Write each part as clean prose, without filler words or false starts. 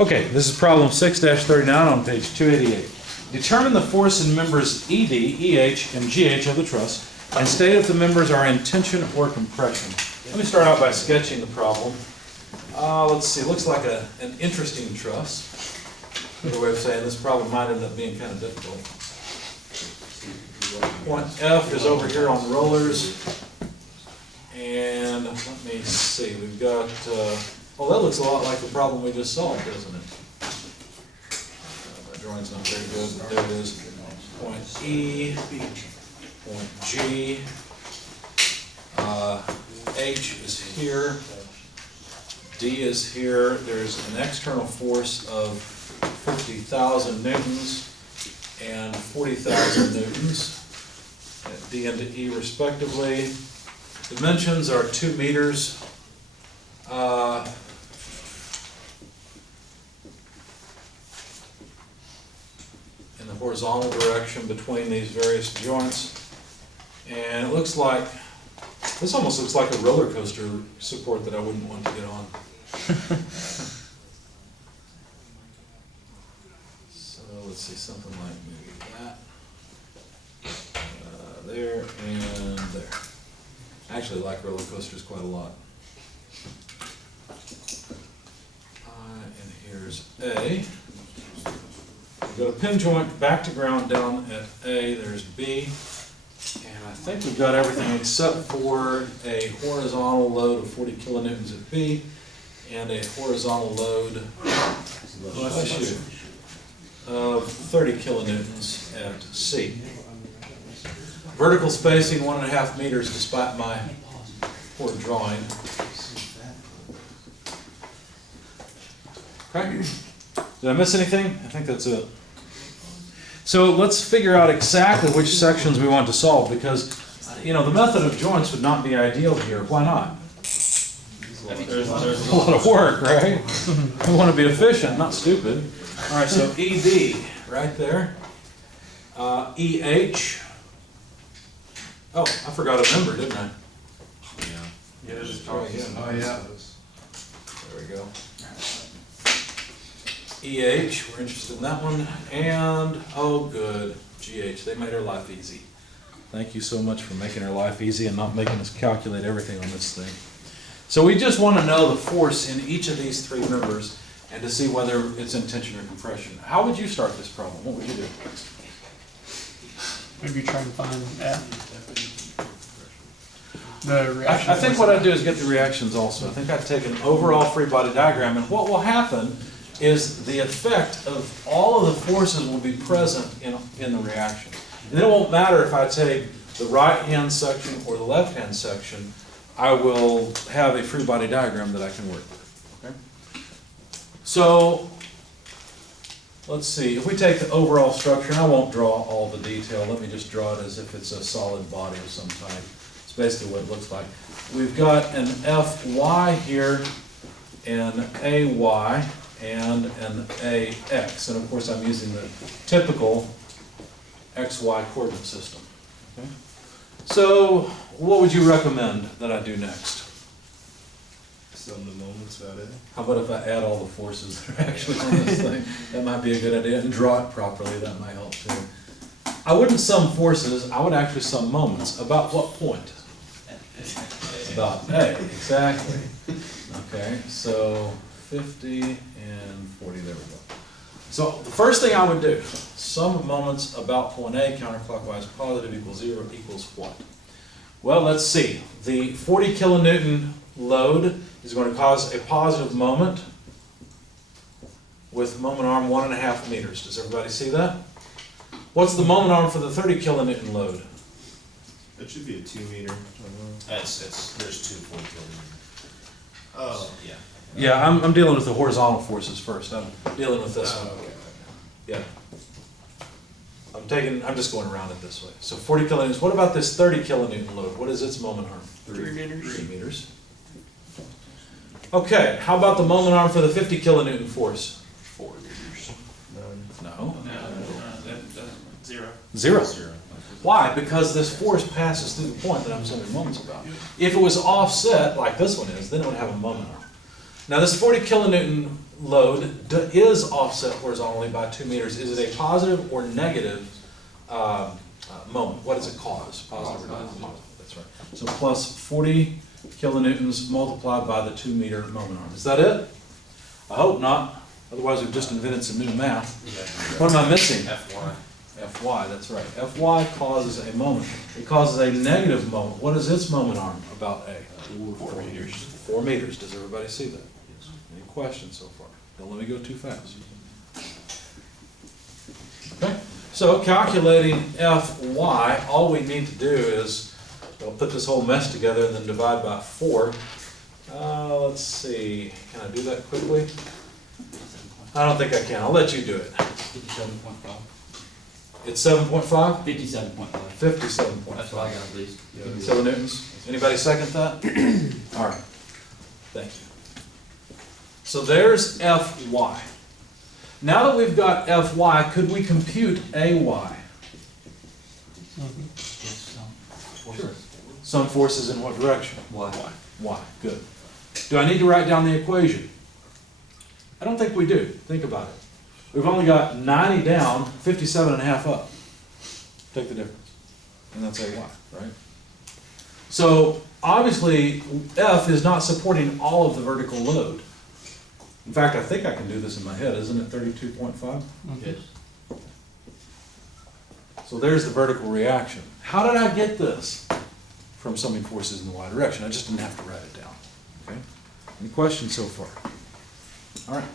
Okay, this is problem 6-39 on page 288. Determine the force in members ED, EH, and GH of the truss, and state if the members are in tension or compression. Let me start out by sketching the problem. Let's see, looks like an interesting truss. Another way of saying this problem might end up being kind of difficult. Point F is over here on rollers. And let me see, we've got, well, that looks a lot like the problem we just solved, doesn't it? My drawing's not very good, but there it is. Point E, point G, H is here, D is here. There's an external force of 50,000 newtons and 40,000 newtons at D and E respectively. Dimensions are 2 meters. In the horizontal direction between these various joints. And it looks like, this almost looks like a roller coaster support that I wouldn't want to get on. So let's see, something like maybe that. There and there. I actually like roller coasters quite a lot. And here's A. We've got a pin joint back to ground down at A. There's B. And I think we've got everything except for a horizontal load of 40 kilonewtons at B and a horizontal load of 30 kilonewtons at C. Vertical spacing 1.5 meters despite my poor drawing. Okay. Did I miss anything? I think that's it. So let's figure out exactly which sections we want to solve because, you know, the method of joints would not be ideal here. Why not? There's a lot of work, right? We want to be efficient, not stupid. All right, so ED right there. EH. Oh, I forgot a member, didn't I? Yeah. Oh, yeah. There we go. EH, we're interested in that one. And, oh good, GH, they made our life easy. Thank you so much for making our life easy and not making us calculate everything on this thing. So we just want to know the force in each of these three members and to see whether it's in tension or compression. How would you start this problem? What would you do? Maybe try and find the reaction. I think what I'd do is get the reactions also. I think I'd take an overall free body diagram, and what will happen is the effect of all of the forces will be present in the reaction. And then it won't matter if I take the right-hand section or the left-hand section, I will have a free body diagram that I can work with. Okay? So, let's see, if we take the overall structure, and I won't draw all the detail, let me just draw it as if it's a solid body of some type. It's basically what it looks like. We've got an Fy here, an Ay, and an Ax. And of course I'm using the typical XY coordinate system. Okay? So, what would you recommend that I do next? Sum the moments about it. How about if I add all the forces that are actually on this thing? That might be a good idea, and draw it properly, that might help too. I wouldn't sum forces, I would actually sum moments. About what point? About A, exactly. Okay, so 50 and 40, there we go. So the first thing I would do, sum of moments about point A, counterclockwise positive equals 0 equals what? Well, let's see. The 40 kilonewton load is going to cause a positive moment with moment arm 1.5 meters. Does everybody see that? What's the moment arm for the 30 kilonewton load? That should be a 2 meter. There's 2 40 kilonewton. Oh, Yeah. Yeah, I'm dealing with the horizontal forces first. I'm dealing with this one. okay. Yeah. I'm just going around it this way. So 40 kilonewtons. What about this 30 kilonewton load? What is its moment arm? 3 meters. 3 meters. Okay, how about the moment arm for the 50 kilonewton force? 4 meters. No. Zero. Zero. Why? Because this force passes through the point that I'm summing moments about. If it was offset, like this one is, then it would have a moment arm. Now this 40 kilonewton load is offset horizontally by 2 meters, is it a positive or negative moment? What does it cause? Positive or negative? Positive, that's right. So plus 40 kilonewtons multiplied by the 2 meter moment arm. Is that it? I hope not. Otherwise, we've just invented some new math. What am I missing? FY. Fy, that's right. Fy causes a moment. It causes a negative moment. What is its moment arm about A? 4 meters. 4 meters. Does everybody see that? Any questions so far? Don't let me go too fast. Okay, so calculating Fy, all we need to do is, we'll put this whole mess together and then divide by 4. Let's see, can I do that quickly? I don't think I can. I'll let you do it. 57.5. It's 7.5? 57.5. 57.5. That's what I got at least. Kilonewtons. Anybody second that? All right. Thank you. So there's Fy. Now that we've got Fy, could we compute Ay? Sure. Some forces in what direction? Why? Y. Good. Do I need to write down the equation? I don't think we do. Think about it. We've only got 90 down, 57 and a half up. Take the difference. And that's Ay, right? So obviously, F is not supporting all of the vertical load. In fact, I think I can do this in my head. Isn't it 32.5? Yes. So there's the vertical reaction. How did I get this? From summing forces in the y direction. I just didn't have to write it down. Okay? Any questions so far? All right.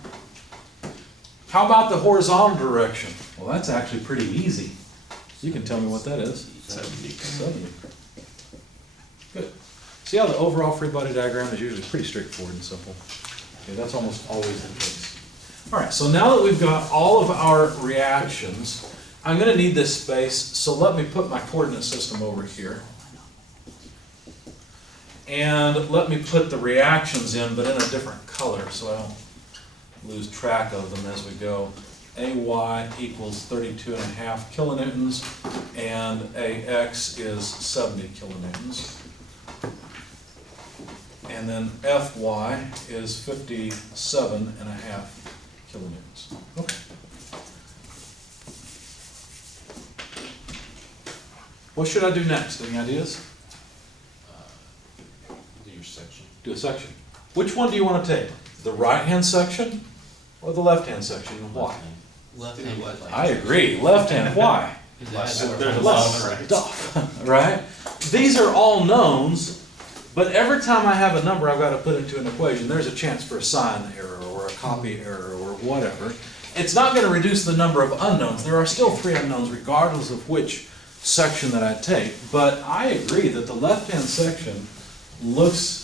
How about the horizontal direction? Well, that's actually pretty easy. You can tell me what that is. 70. Good. See how the overall free body diagram is usually pretty straightforward and simple? Okay, that's almost always the case. All right, so now that we've got all of our reactions, I'm going to need this space, so let me put my coordinate system over here. And let me put the reactions in, but in a different color, so I don't lose track of them as we go. Ay equals 32.5 kilonewtons, and Ax is 70 kilonewtons. And then Fy is 57.5 kilonewtons. Okay. What should I do next? Any ideas? Do your section. Do a section. Which one do you want to take? The right-hand section or the left-hand section, and why? Left hand. I agree. Left-hand, why? There's a Less lot of right. stuff, right? These are all knowns, but every time I have a number I've got to put into an equation, there's a chance for a sign error or a copy error or whatever. It's not going to reduce the number of unknowns. There are still 3 unknowns regardless of which section that I take, but I agree that the left-hand section looks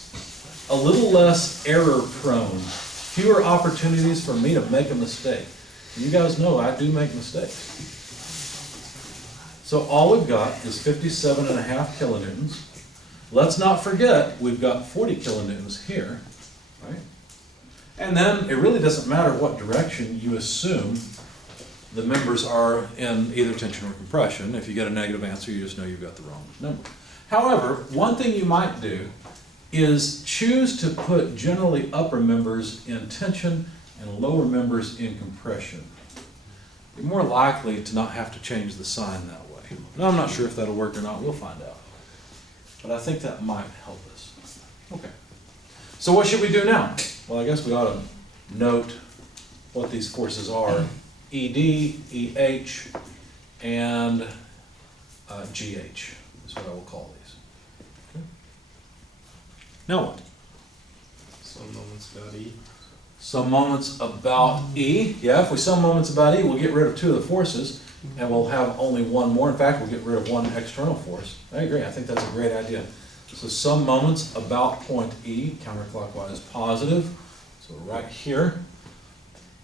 a little less error prone. Fewer opportunities for me to make a mistake. You guys know I do make mistakes. So all we've got is 57.5 kilonewtons. Let's not forget we've got 40 kilonewtons here, right? And then it really doesn't matter what direction you assume the members are in either tension or compression. If you get a negative answer, you just know you've got the wrong number. However, one thing you might do is choose to put generally upper members in tension and lower members in compression. You're more likely to not have to change the sign that way. Now, I'm not sure if that'll work or not. We'll find out. But I think that might help us. Okay. So what should we do now? Well, I guess we ought to note what these forces are. ED, EH, and GH is what I will call these. Okay. Now what? Some moments about E. Some moments about E. Yeah, if we sum moments about E, we'll get rid of 2 of the forces, and we'll have only one more. In fact, we'll get rid of one external force. I agree. I think that's a great idea. So some moments about point E, counterclockwise positive. So right here.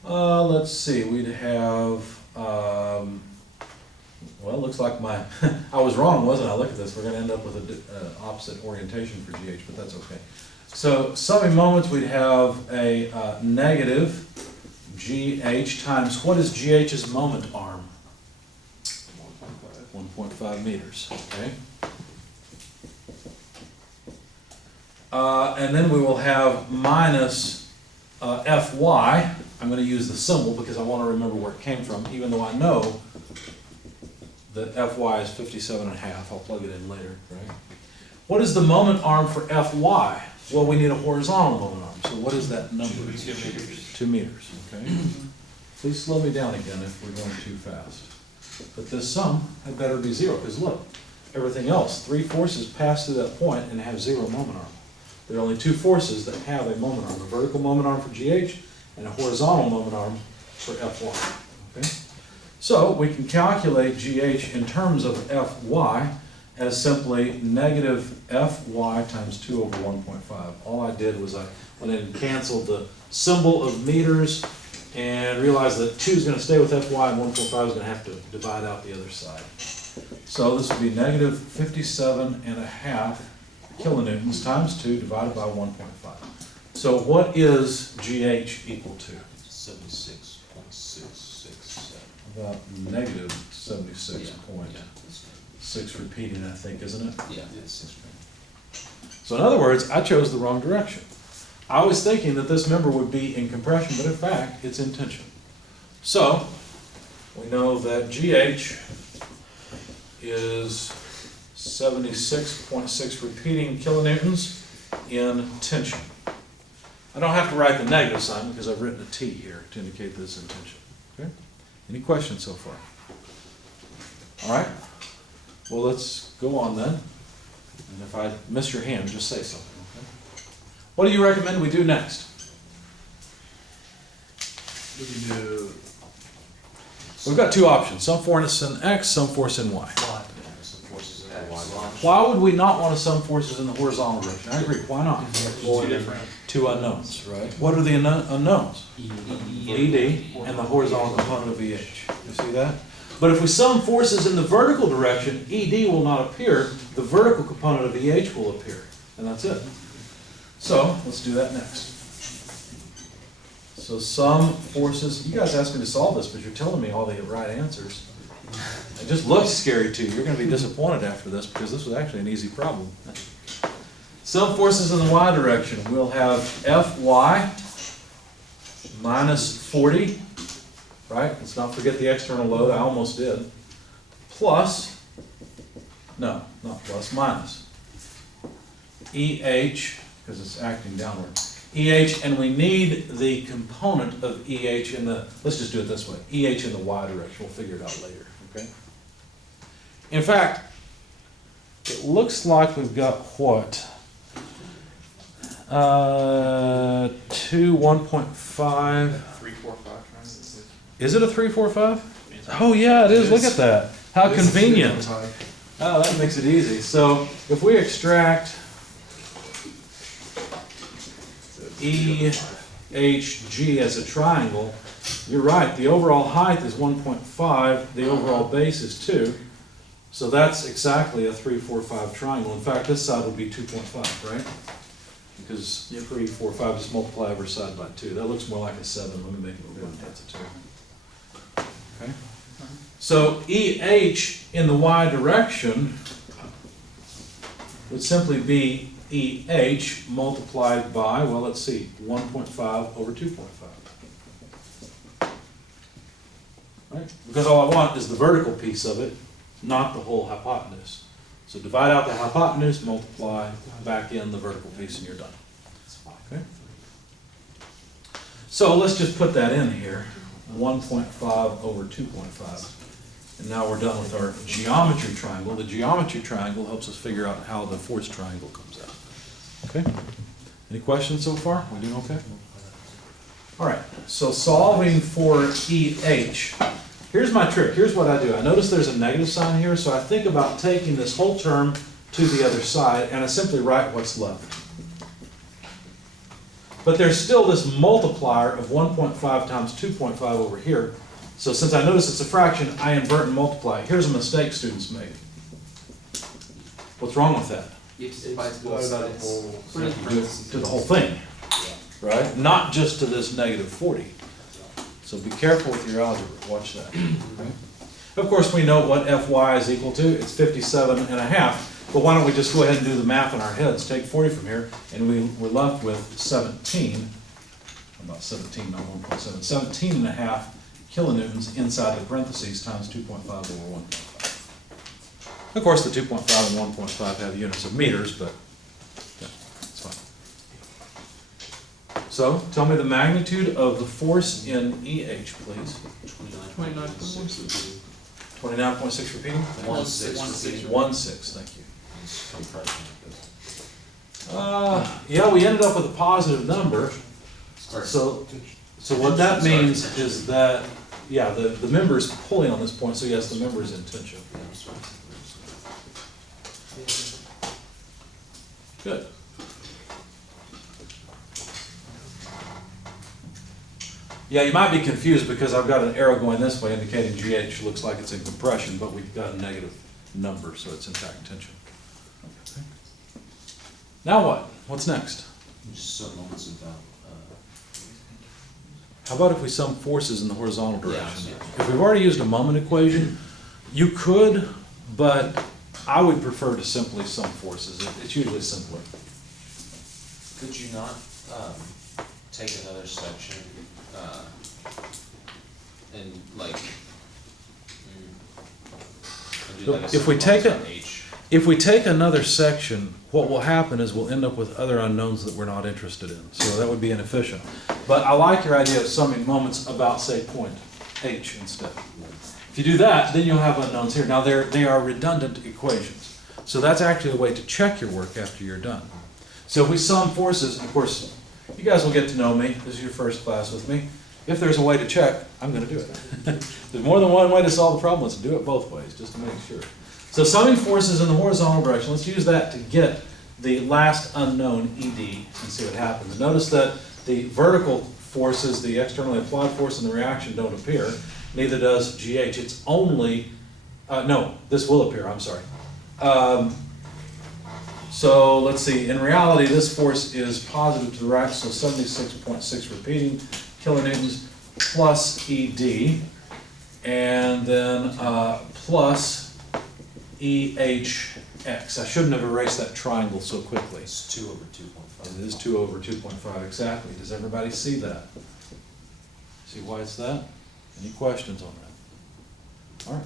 Let's see, we'd have, well, it looks like my, I was wrong, wasn't I? Look at this, we're gonna end up with an opposite orientation for GH, but that's okay. So summing moments, we'd have a negative GH times, what is GH's moment arm? 1.5 meters, okay? And then we will have minus Fy, I'm gonna use the symbol because I wanna remember where it came from, even though I know that Fy is 57.5, I'll plug it in later, right? What is the moment arm for Fy? Well, we need a horizontal moment arm, so what is that number? 2 meters. 2 meters, okay? Please slow me down again if we're going too fast. But this sum had better be 0, because look, everything else, 3 forces pass through that point and have 0 moment arm. There are only 2 forces that have a moment arm, a vertical moment arm for GH and a horizontal moment arm for Fy, okay? So we can calculate GH in terms of Fy as simply negative Fy times 2 over 1.5. All I did was I went in and canceled the symbol of meters and realized that 2 is going to stay with Fy and 1.5 is going to have to divide out the other side. So this would be negative 57.5 kilonewtons times 2 divided by 1.5. So what is GH equal to? 76.667. About negative 76.6 repeating, I think, isn't it? Yeah. It's So in other words, I chose the wrong direction. I was thinking that this member would be in compression, but in fact, it's in tension. So we know that GH is 76.6 repeating kilonewtons in tension. I don't have to write the negative sign because I've written a T here to indicate that it's in tension. Okay? Any questions so far? All right. Well, let's go on then. And if I miss your hand, just say something. Okay? What do you recommend we do next? We can do We've got 2 options, some force in X, some force in Y. Some forces in the Y. Why would we not want to sum forces in the horizontal direction? I agree, why not? 2 different. 2 unknowns, right? What are the unknowns? ED and the horizontal component of EH. You see that? But if we sum forces in the vertical direction, ED will not appear, the vertical component of EH will appear, and that's it. So, let's do that next. So sum forces, you guys asked me to solve this, but you're telling me all the right answers. It just looks scary to you. You're going to be disappointed after this because this was actually an easy problem. Sum forces in the Y direction. We'll have Fy minus 40, right? Let's not forget the external load. I almost did. Plus, no, not plus, minus. EH, because it's acting downward. EH, and we need the component of EH in the, let's just do it this way, EH in the Y direction. We'll figure it out later, okay? In fact, it looks like we've got what? 2, 1.5. 3, 4, 5 triangles. Is it a 3, 4, 5? Oh yeah, it is. Look at that. How This is convenient. 2.5. Oh, that makes it easy. So if we extract EHG as a triangle, you're right, the overall height is 1.5, the overall base is 2. So that's exactly a 3, 4, 5 triangle. In fact, this side would be 2.5, right? Because 3, 4, 5, just multiply every side by 2. That looks more like a 7. Let me make it a 1. That's a 2. Okay? So EH in the Y direction would simply be EH multiplied by, well, let's see, 1.5 over 2.5. Right? Because all I want is the vertical piece of it, not the whole hypotenuse. So divide out the hypotenuse, multiply back in the vertical piece, and you're done. Okay? So let's just put that in here, 1.5 over 2.5. And now we're done with our geometry triangle. The geometry triangle helps us figure out how the force triangle comes out. Okay? Any questions so far? We doing okay? All right, so solving for EH. Here's my trick. Here's what I do. I notice there's a negative sign here, so I think about taking this whole term to the other side, and I simply write what's left. But there's still this multiplier of 1.5 times 2.5 over here. So since I notice it's a fraction, I invert and multiply. Here's a mistake students make. What's wrong with that? You have to divide both sides. Put it in Do it parentheses. to the whole thing, right? Not just to this negative 40. So be careful with your algebra. Watch that. Okay? Of course, we know what Fy is equal to. It's 57.5. But why don't we just go ahead and do the math in our heads? Take 40 from here, and we're left with 17. about 17, not 1.7, 17 and a half kilonewtons inside the parentheses times 2.5 over 1.5. Of course, the 2.5 and 1.5 have units of meters, but yeah, it's fine. So, tell me the magnitude of the force in EH, please. 29.6. 29.6 repeating? 1.6. 1.6, thank you. It's compression. Yeah, we ended up with a positive number. So what that means is that, yeah, the member is pulling on this point, so yes, the member is in tension. Good. Yeah, you might be confused because I've got an arrow going this way indicating GH looks like it's in compression, but we've got a negative number, so it's in fact tension. Okay. Now what? What's next? Just some moments about, How about if we sum forces in the horizontal direction? Yeah. If we've already used a moment equation, you could, but I would prefer to simply sum forces. It's usually simpler. could you not, take another section, and like, and do like a If we take sum it- on H? If we take another section, what will happen is we'll end up with other unknowns that we're not interested in. So that would be inefficient. But I like your idea of summing moments about, say, point H instead. If you do that, then you'll have unknowns here. Now, they are redundant equations. So that's actually a way to check your work after you're done. So if we sum forces, and of course, you guys will get to know me. This is your first class with me. If there's a way to check, I'm going to do it. There's more than one way to solve the problem. Let's do it both ways, just to make sure. So summing forces in the horizontal direction, let's use that to get the last unknown ED and see what happens. Notice that the vertical forces, the externally applied force and the reaction don't appear, neither does GH. It's only, no, this will appear, I'm sorry. So let's see, in reality this force is positive to the right, so 76.6 repeating kilonewtons plus ED, and then plus EHX. I shouldn't have erased that triangle so quickly. It's 2 over 2.5. It is 2 over 2.5, exactly. Does everybody see that? See why it's that? Any questions on that? All right.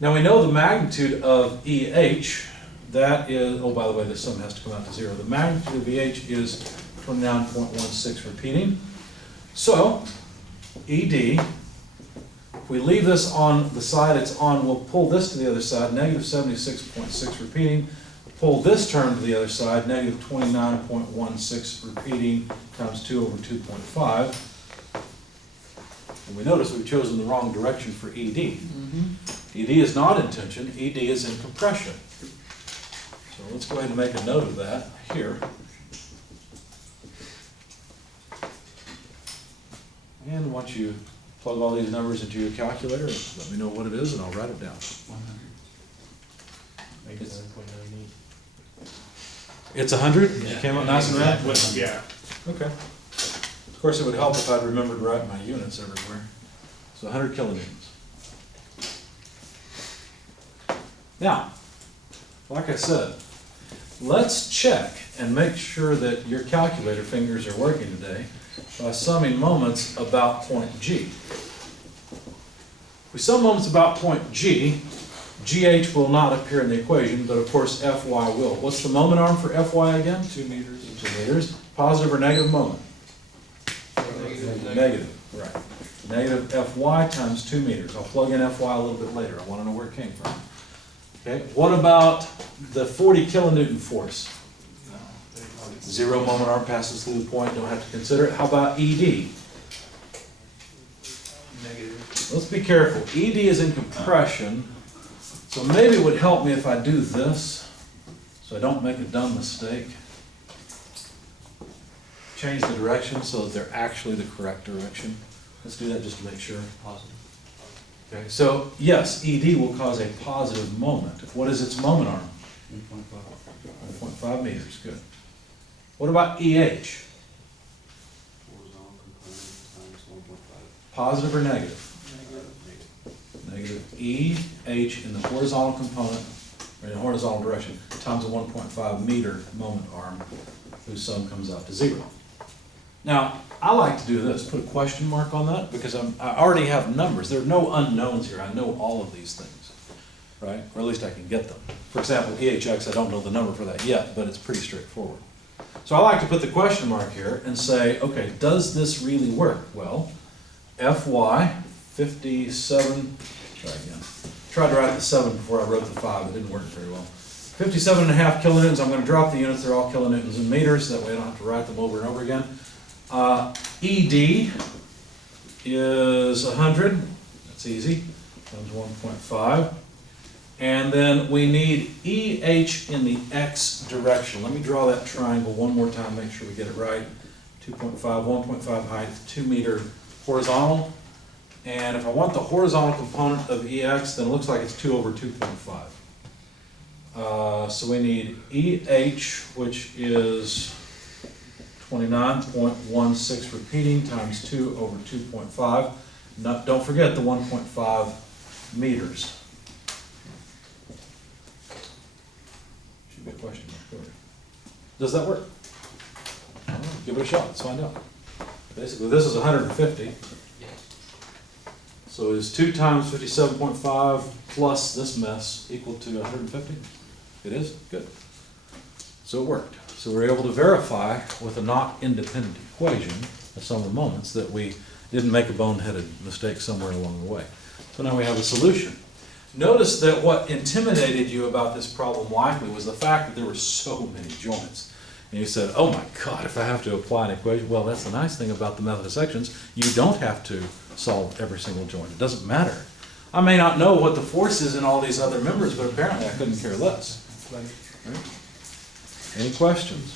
Now we know the magnitude of EH, that is, oh, by the way, this sum has to come out to 0. The magnitude of EH is 29.16 repeating. So, ED, if we leave this on the side it's on, we'll pull this to the other side, negative 76.6 repeating. Pull this term to the other side, negative 29.16 repeating times 2 over 2.5. And we notice we've chosen the wrong direction for ED. ED is not in tension, ED is in compression. So let's go ahead and make a note of that here. And once you plug all these numbers into your calculator, let me know what it is and I'll write it down. 87.98. It's 100? It Yeah. came out nice and round? Yeah. Okay. Of course, it would help if I'd remembered to write my units everywhere. So 100 kilonewtons. Now, like I said, let's check and make sure that your calculator fingers are working today by summing moments about point G. If we sum moments about point G, GH will not appear in the equation, but of course Fy will. What's the moment arm for Fy again? 2 meters. 2 meters. Positive or negative moment? Negative, right. Negative Fy times 2 meters. I'll plug in Fy a little bit later. I want to know where it came from. Okay, what about the 40 kilonewton force? 0 moment arm passes through the point, don't have to consider it. How about ED? Negative. Let's be careful. ED is in compression, so maybe it would help me if I do this, so I don't make a dumb mistake. Change the direction so that they're actually the correct direction. Let's do that just to make sure. Positive. Okay, so yes, ED will cause a positive moment. What is its moment arm? 1.5 meters, good. What about EH? Positive or negative? Negative EH in the horizontal component, or in the horizontal direction, times a 1.5 meter moment arm, whose sum comes out to 0. Now, I like to do this, put a question mark on that, because I already have numbers. There are no unknowns here. I know all of these things, right? Or at least I can get them. For example, EHX, I don't know the number for that yet, but it's pretty straightforward. So I like to put the question mark here and say, okay, does this really work? Well, FY 57, try again. Tried to write the 7 before I wrote the 5, it didn't work very well. 57.5 kilonewtons, I'm gonna drop the units, they're all kilonewtons in meters, that way I don't have to write them over and over again. ED is 100, that's easy, times 1.5. And then we need EH in the X direction. Let me draw that triangle one more time, make sure we get it right. 2.5, 1.5 height, 2 meter horizontal. And if I want the horizontal component of EX, then it looks like it's 2 over 2.5. So we need EH, which is 29.16 repeating times 2 over 2.5. Don't forget the 1.5 meters. Should be a question mark. Does that work? I don't know. Give it a shot, let's find out. Basically, this is 150. So is 2 times 57.5 plus this mess equal to 150? It is? Good. So it worked. So we're able to verify with a not independent equation at some of the moments that we didn't make a boneheaded mistake somewhere along the way. So now we have a solution. Notice that what intimidated you about this problem likely was the fact that there were so many joints. And you said, oh my God, if I have to apply an equation, well, that's the nice thing about the method of sections. You don't have to solve every single joint. It doesn't matter. I may not know what the force is in all these other members, but apparently I couldn't care less. Right? Any questions?